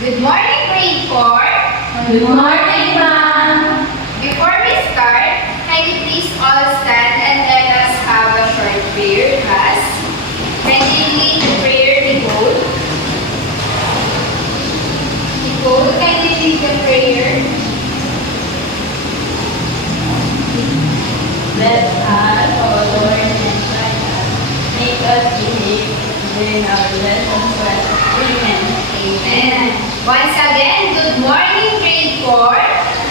Good morning, grade 4. Good morning, ma'am. Before we start, can you please all stand and let us have a short prayer, class? Can you lead the prayer, Nicole? Nicole, can you lead the prayer? Bless us, O Lord, and guide us. Make us behave during our lessons well. Amen. Amen. Once again, good morning, grade 4.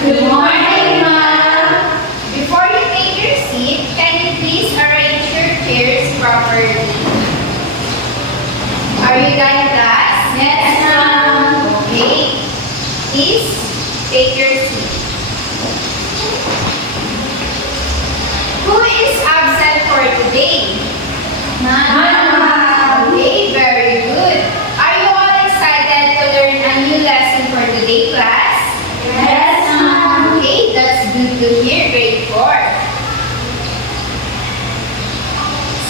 Good morning, ma'am. Before you take your seat, can you please arrange your chairs properly? Are you done, class? Yes, ma'am. Okay. Please take your seat. Who is absent for today? Ma'am. Okay, very good. Are you all excited to learn a new lesson for today, class? Yes, ma'am. Okay, that's good to hear, grade 4.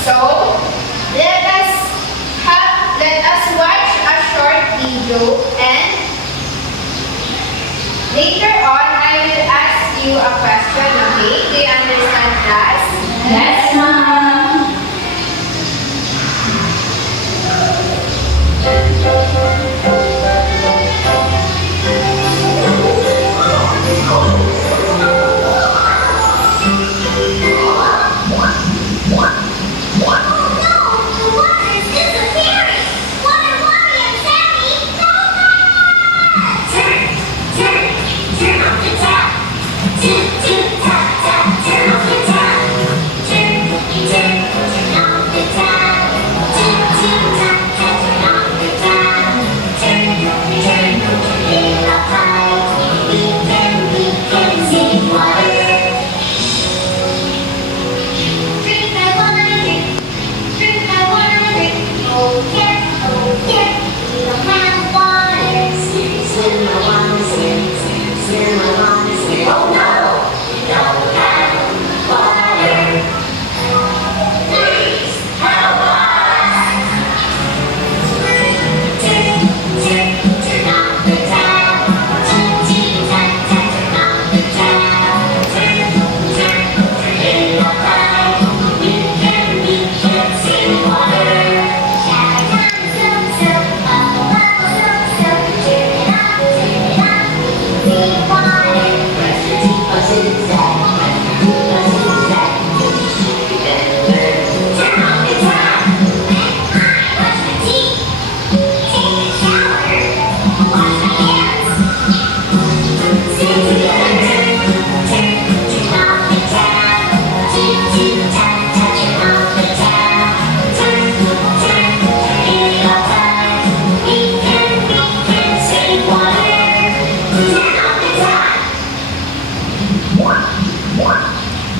So, let us watch a short video, and later on I will ask you a question, okay? Do you understand, class? Yes, ma'am.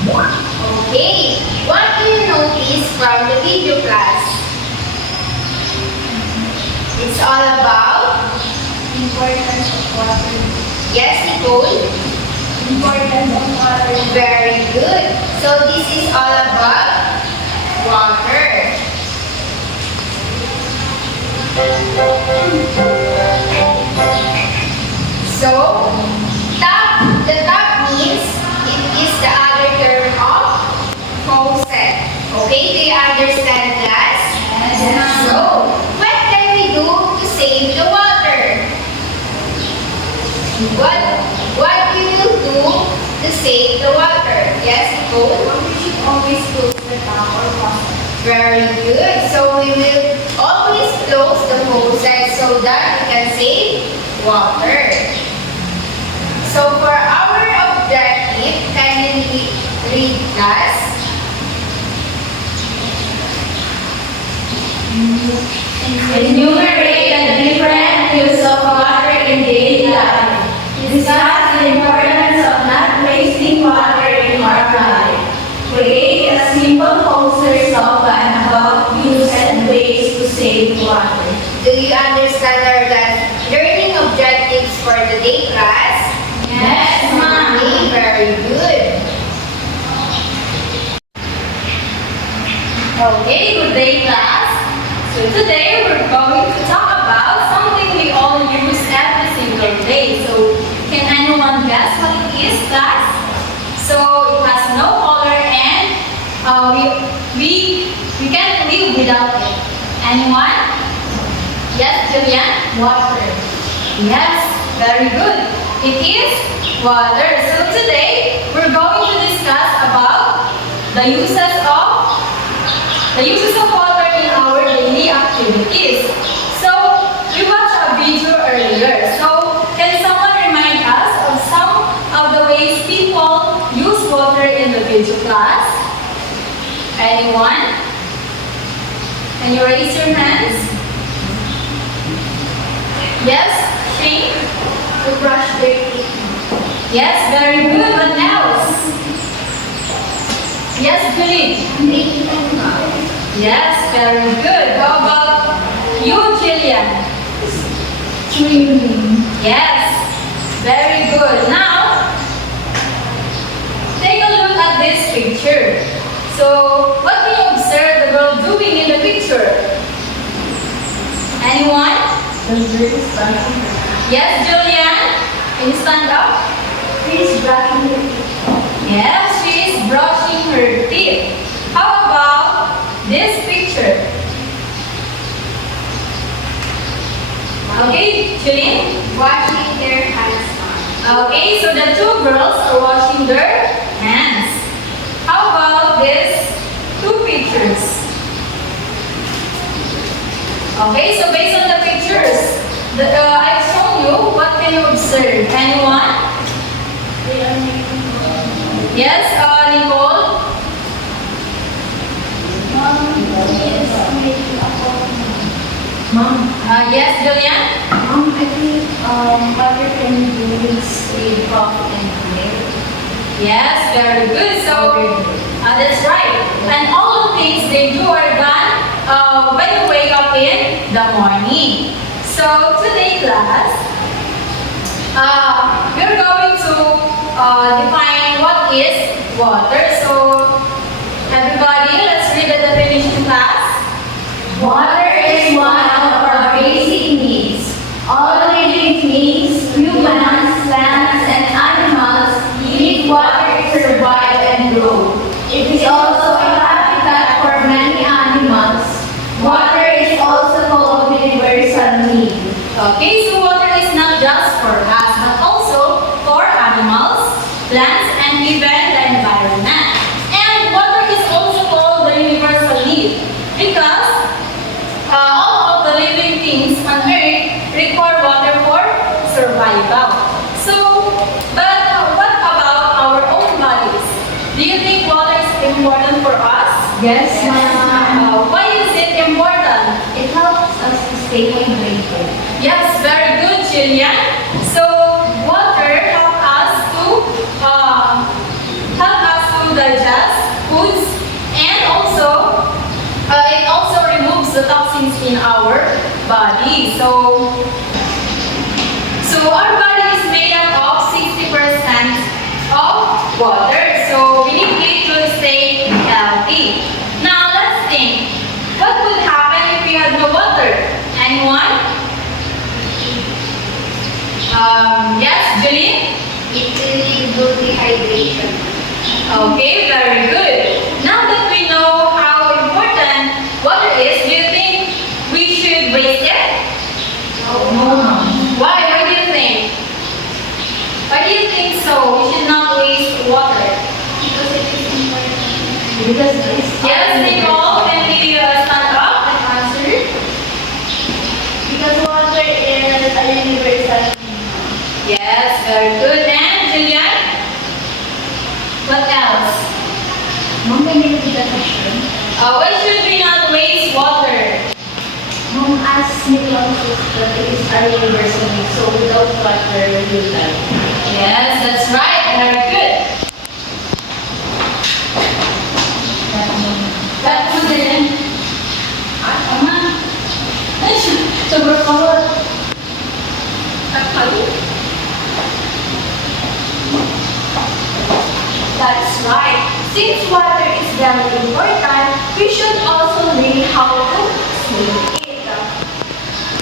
Okay, what do you notice from the video, class? It's all about Importance of water. yes, Nicole. Importance of water. Very good. So this is all about water. So the top means it is the other term of faucet. Okay, do you understand, class? Yes. So what can we do to save the water? What do you do to save the water? Yes, Nicole? We should always close the tap or faucet. Very good. So we will always close the faucet so that we can save water. So for our objective, can you read, class? Enumerate the different use of water in daily life. Discuss the importance of not wasting water in our life. Create a simple poster slogan about use and ways to save water. Do you understand our learning objectives for the day, class? Yes, ma'am. Okay, very good. Okay, good day, class. So today we're going to talk about something we all use every Anyone? Yes, Julian? Water. Yes, very good. It is water. So today, we're going to discuss about the uses of water in our daily activities. So, we watched a video earlier. So, can someone remind us of some of the ways people use water in the video class? Anyone? Can you raise your hands? Yes, Shane? To brush their teeth. Yes, very good. What else? Yes, Julie? Making a mouth. Yes, very good. How about you, Jillian? Swimming. Yes, very good. Now, take a look at this picture. So, what can you observe the girl doing in the picture? Anyone? The bird is brushing her teeth. Yes, Julian? Can you stand up? She's brushing her teeth. Yes, she is brushing her teeth. How about this picture? Okay, Julian? Washing their hands on. Okay, so the two girls are washing their hands. How about these two pictures? Okay, so based on the pictures I've shown you, what can you observe? Anyone? They are making a Yes, Nicole? Mom is making a coffee. Mom. Yes, Julian? Mom, I think water can do is a coffee and milk. Yes, very good. So, that's right. And all the things they do are done when you wake up in the morning. So, today class, we're going to define what is water. So, everybody, let's read the definition class. Water is one of our basic needs. All living beings, humans, plants, and animals need water to survive and grow. It is also a habitat for many animals. Water is also full of universal need. Okay, so water is not just for us, but also for animals, plants, and even the environment. And water is also called the universal need because all of the living things on earth require water for survival. So, but what about our own bodies? Do you think water is important for us? Yes, Mama. Why is it important? It helps us to stay hydrated. Yes, very good, Jillian. So, water help us to digest foods, and also it also removes the toxins in our body. So our body is made up of 60% of water. So we need it to stay healthy. Now let's think. What would happen if we had no water? Anyone? Yes, Julie? It will lead to dehydration. Okay, very good. Now that we know how important water is, do you think we should waste it? No. Why? Why do you think? Why do you think so? We should not waste water. Because it is important. Because it's Yes, Nicole, can we stand up and answer? Because water is a universal need. Yes, very good. And Julian? What else? Mom, can you repeat the question? Why should we not waste water? Mom asked Nicholas that it is a universal need, so without water, we will die. Yes, that's right. Very good. Cut mo din. Tama. Ay, sobrang kawal. Cut mo. That's right. Since water is very important, we should also learn how to save it.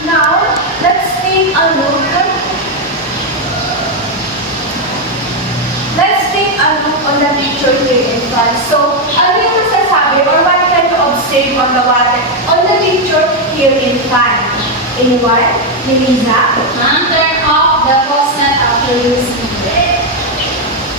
Now, let's take a look. Let's take a look on the picture here in front. So, ano yung masasabi or what can you observe on the water? On the picture, purify. Anyone? Melissa? Ma'am, turn off the faucet after using it.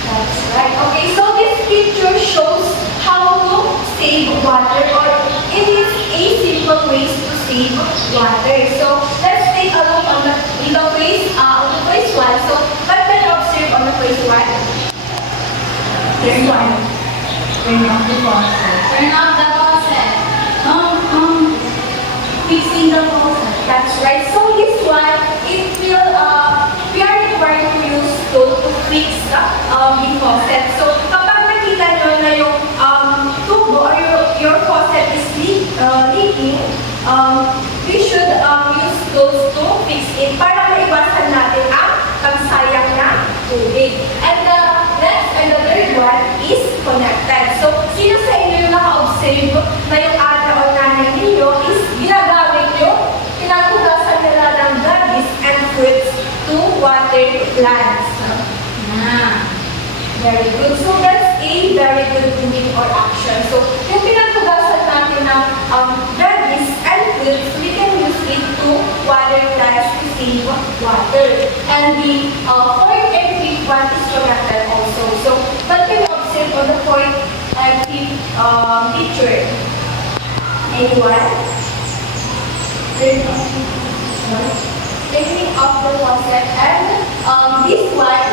That's right. Okay, so this picture shows how to save water, or it is a simple ways to save water. So let's take a look on the first one. So what can you observe on the first one? This one. Turn off the faucet. Turn off the faucet. Fixing the faucet. That's right. So this one, it will, we are required to use tool to fix the faucet. So kapag nakita nyo na yung tubo or your faucet is leaking, we should use tools to fix it para maiwasan natin ang pagsayang ng tubig. And the next and the third one is connected. So sino sa inyo yung naka-observe na yung ate o nanay ninyo is ginagamit yung pinaghugasan nila ng veggies and fruits to water plants. Very good. So that's a very good doing or action. So yung pinaghugasan natin ng veggies and fruits, we can use it to water plants to save water. And the fourth and fifth one is connected also. So what can you observe on the fourth and fifth picture? Anyone? Turning off the faucet, and this one,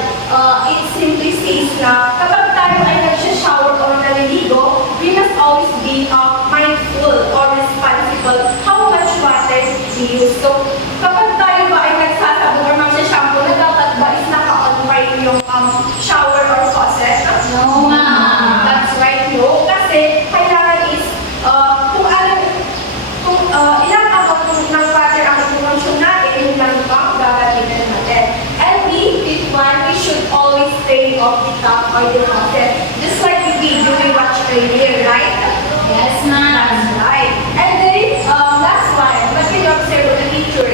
it simply says na kapag tayo ay nagsha-shower or naliligo, we must always be mindful or responsible how much water we use. So kapag tayo ba ay nagsasabon or magsha-shampoo, na dapat ba is naka-on pa rin yung shower or faucet? No, ma'am. That's right, no. Kasi kailangan is, kung ilang amount ng water ang consumption natin, yung lang pang gagamitin natin. And the fifth one, we should always turn off the tap or the faucet. Just like the video we watched earlier, right? Yes, That's ma'am. right. And then, last one, what can you observe on the picture?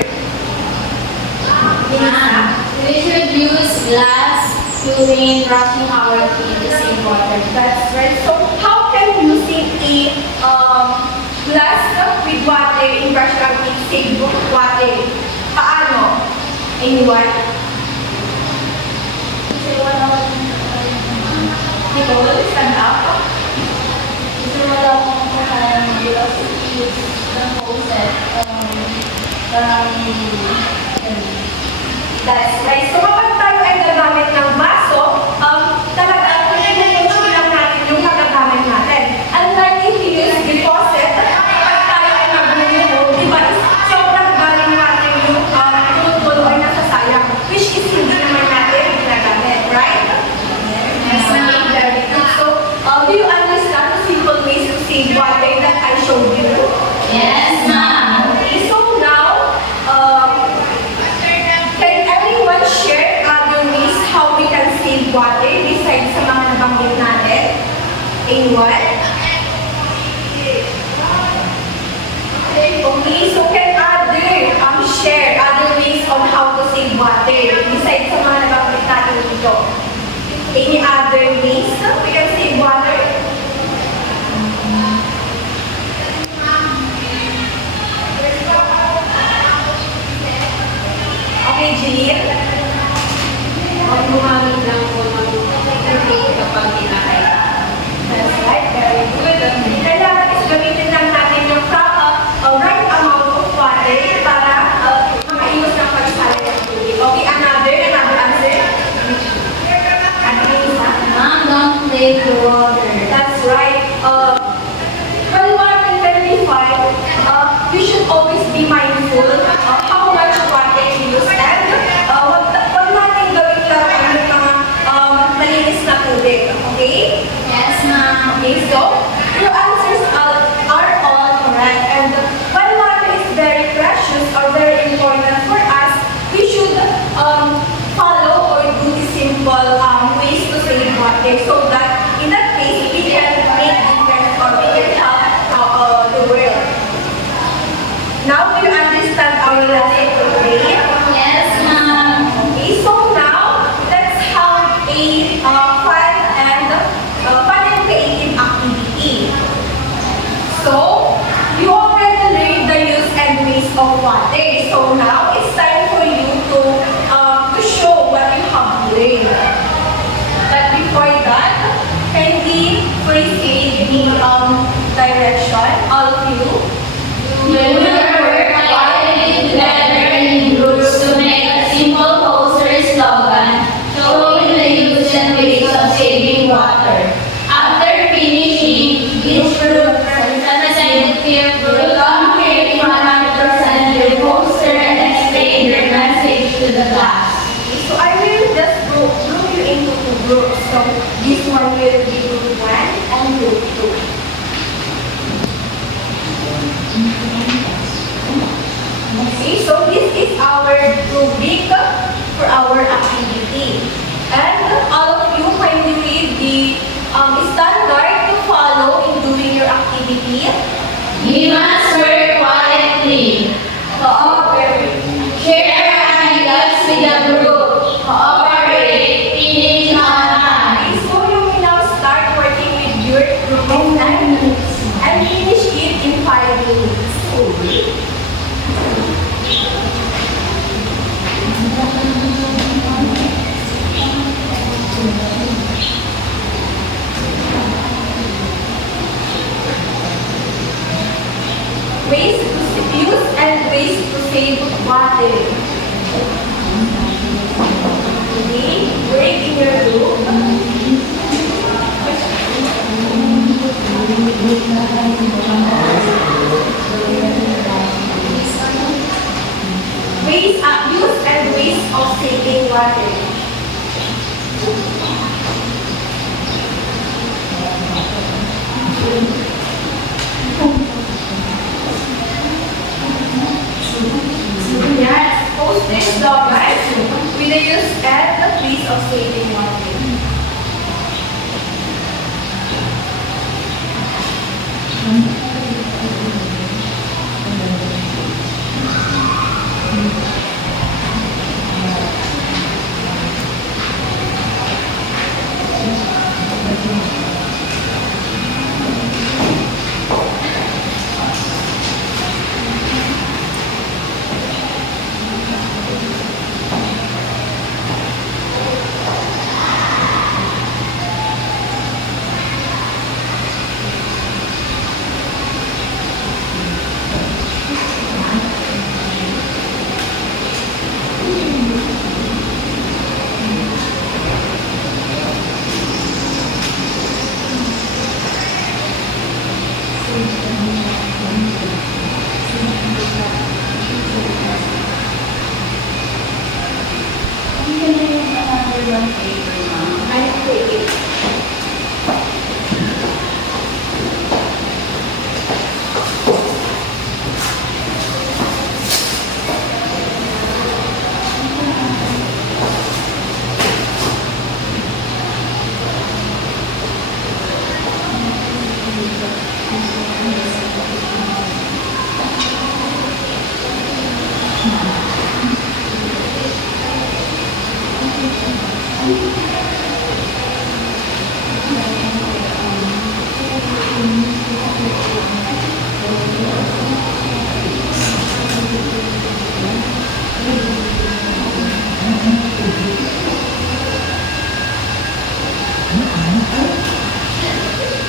Ma'am, we should use glass when brushing our teeth to save water. That's right. So, how can using a glass with water in brush our teeth save water? Paano? Anyone? Nicole, stand up. Kasi wala akong kakalang bilas use ng faucet. Parang, That's right. So, kapag tayo ay gagamit ng baso, talaga, pinag-mention lang natin yung magagamit natin. Unlike if you use the faucet, kapag tayo ay magluluto, di ba, sobrang galing natin yung tulo ay nasasayang, which is hindi naman natin ginagamit, right? Yes, ma'am. Very good. So, do you understand the simple ways to save water that I showed you? Yes, ma'am. Okay, so now, can everyone share other ways how we can save water besides sa mga nabanggit natin? Anyone? Okay, so can other share other ways on how to save water besides sa mga nabanggit natin dito? Any other ways we can save water? Okay, Jean? Huwag gumamit lang po ng tubig kapag kinakailangan. That's right, very good. Kailangan is gamitin lang natin yung right amount of water para makaiwas ng pagsali ng tubig. Okay, another answer? Ano yung isa? Ma'am, don't play the water. That's right. When water can be fine, we should always be mindful of how much water we use, and wag natin gawin lang watering. Yes, post this guys with the use and the piece of saving water. I take it.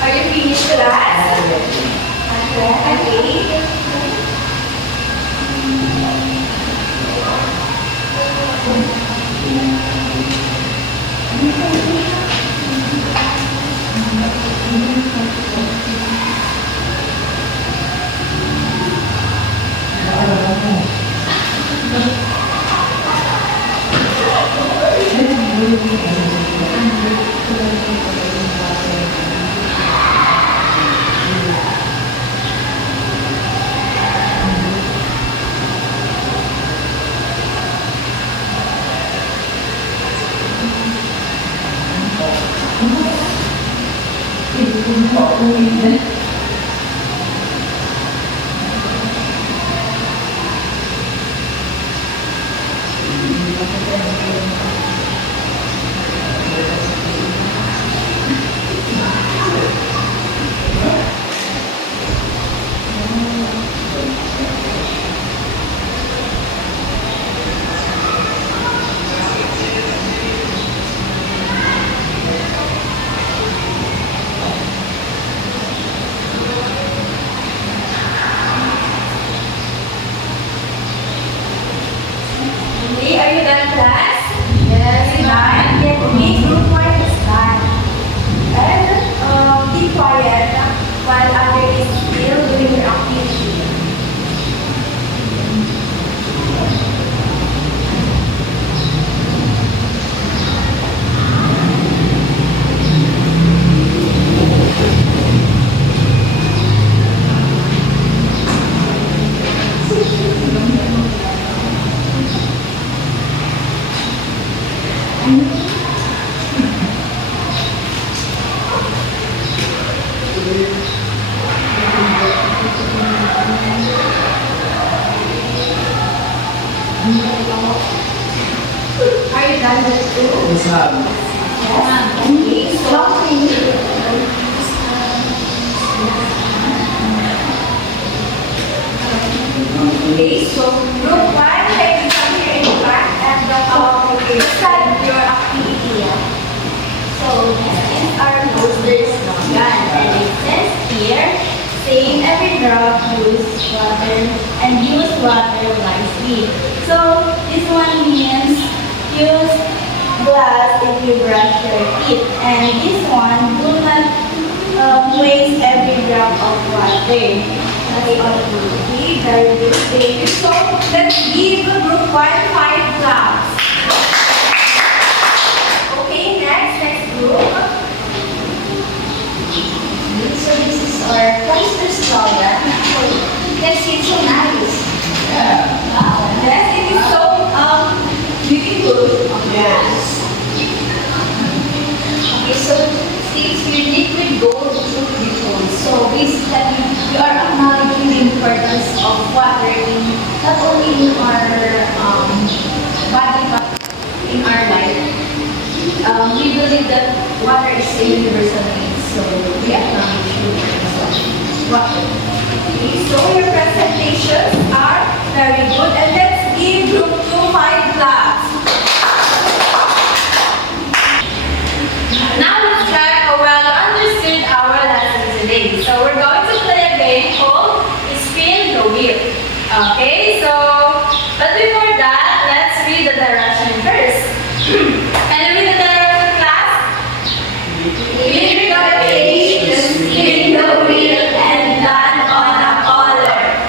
Are you finished class? Okay. Okay, are you done, class? Yes, done. Okay, group 1 is done. And be quiet while other is still doing your activity. Are you done with school? Yes, ma'am. Okay, so okay, so group 1, let me come here in front and start your activity. So this is our poster's slogan, and it says here, save every drop, use water, and use water wisely. So this one means use glass if you brush your teeth, and this one do not waste every drop of water. Okay, very good. So let's give group 1 5 claps. in our life, we believe that water is a universal need, so we acknowledge water. Okay, so your presentations are very good, and let's give group 2 5 claps. Now let's check how well you understood our lesson today. So we're going to play a game called Spin the Wheel. Okay, so, but before that, let's read the direction first. Can you read the direction, class? With your age, spin the wheel and land on a color.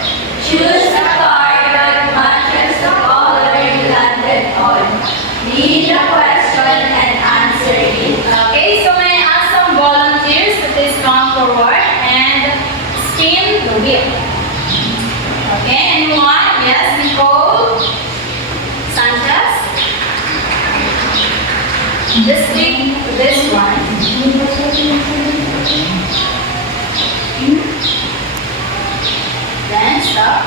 Choose a card that matches the color you landed on. Read the question and answer it. Okay, so may I ask some volunteers to please come forward and spin the wheel. Okay, anyone? Yes, Nicole? Sanchez? Just click this one. Then stop.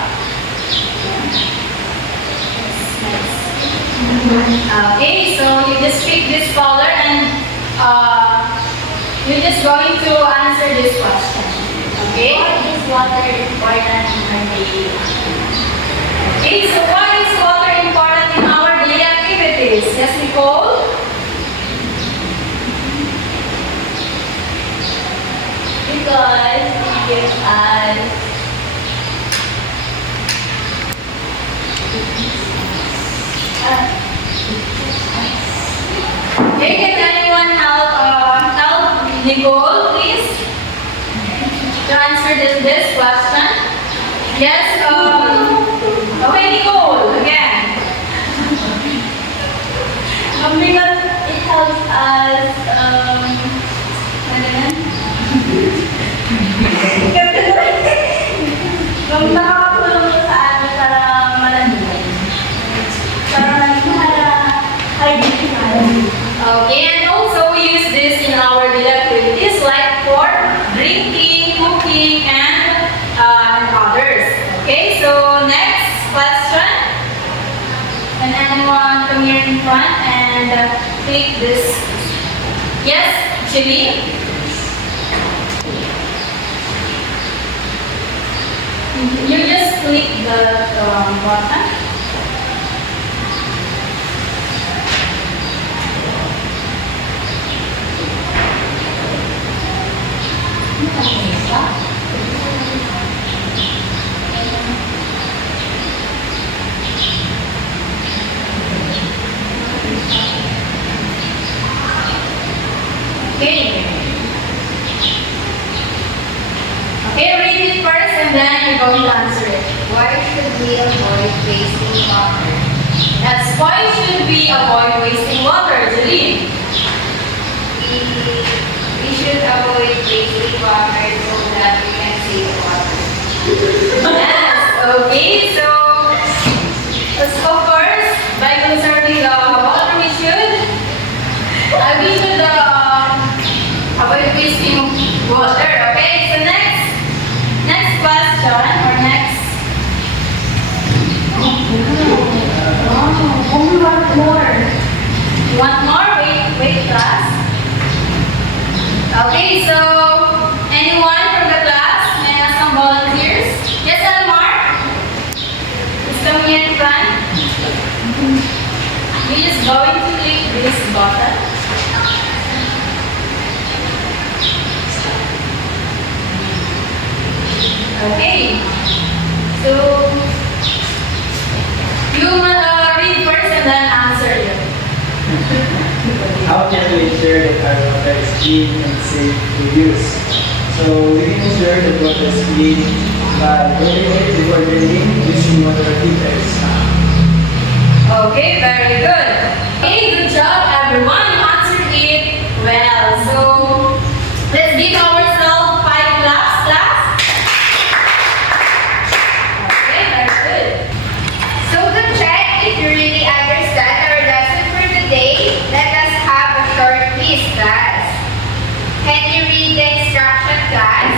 Okay, so you just pick this color and you're just going to answer this question. Okay? Why is water important in our daily life? Okay, so why is water important in our daily activities? Yes, Nicole? Because it gives us Okay, can anyone help Nicole, please, to answer this question? Yes, okay, Nicole, again. because it helps us ano yan? Kung nakakatulong mo sa atin para malanduan. Para hydrate. Okay, and also we use this in our daily activities like for drinking, cooking, and others. Okay, so next question. Can anyone come here in front and click this? Yes, Chili? You just click the button. Okay. Okay, read it first and then you're going to answer it. Why should we avoid wasting water? That's why should we avoid wasting water, Julie? We should avoid wasting water so that we can save water. Yes, okay, so of course, by conserving the water, we should avoid wasting water. Okay, so next question or next. Oh, we want more. You want more? Wait, class. Okay, so anyone from the class? May I have some volunteers? Yes, Almar? Please come here in front. We're just going to click this button. Okay. So you read first and then answer it. How can we ensure that our water is clean and safe to use? So we can ensure that water is clean by boiling it before drinking using water heaters. Okay, very good. Okay, good job everyone. You answered it well. So let's give ourselves 5 claps, class. Okay, very good. So to check if you really understand our lesson for today, let us have a short quiz, class. Can you read the instruction, class?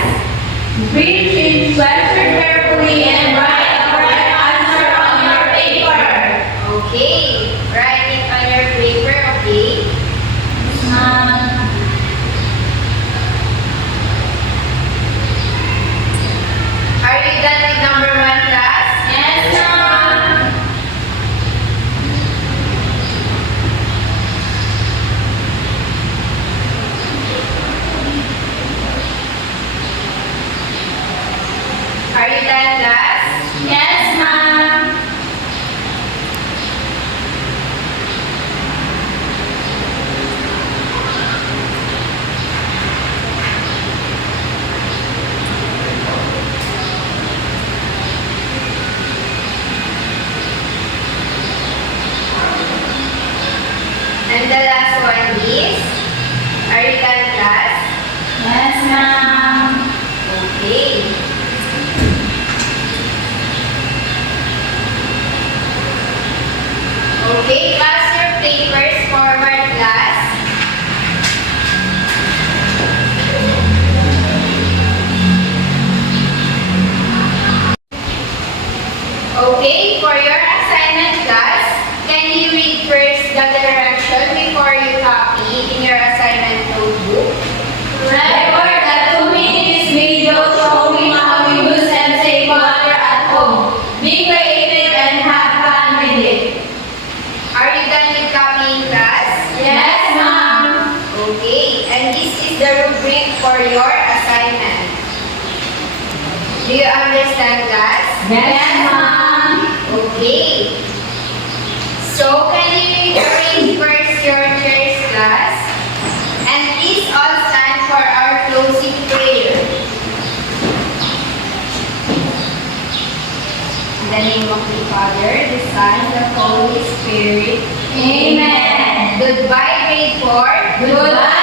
Read each question carefully and write the right answer on your paper. Okay, write it on your last one is, are you done, class? Yes, ma'am. Okay. Okay, pass your papers forward, class. Okay, for your assignment, class, can you read first the direction before you copy in your assignment notebook? Record a 2 minutes video showing how we use and save water at home. Be creative and have fun with it. Are you done with copying, class? Yes, ma'am. Okay, and this is the rubric for your assignment. Do you understand, class? Yes, ma'am. Okay. So, can you arrange first your chairs, class? And please all stand for our closing prayer. In the name of the Father, the Son, the Holy Spirit. Amen. Goodbye, grade 4. Goodbye.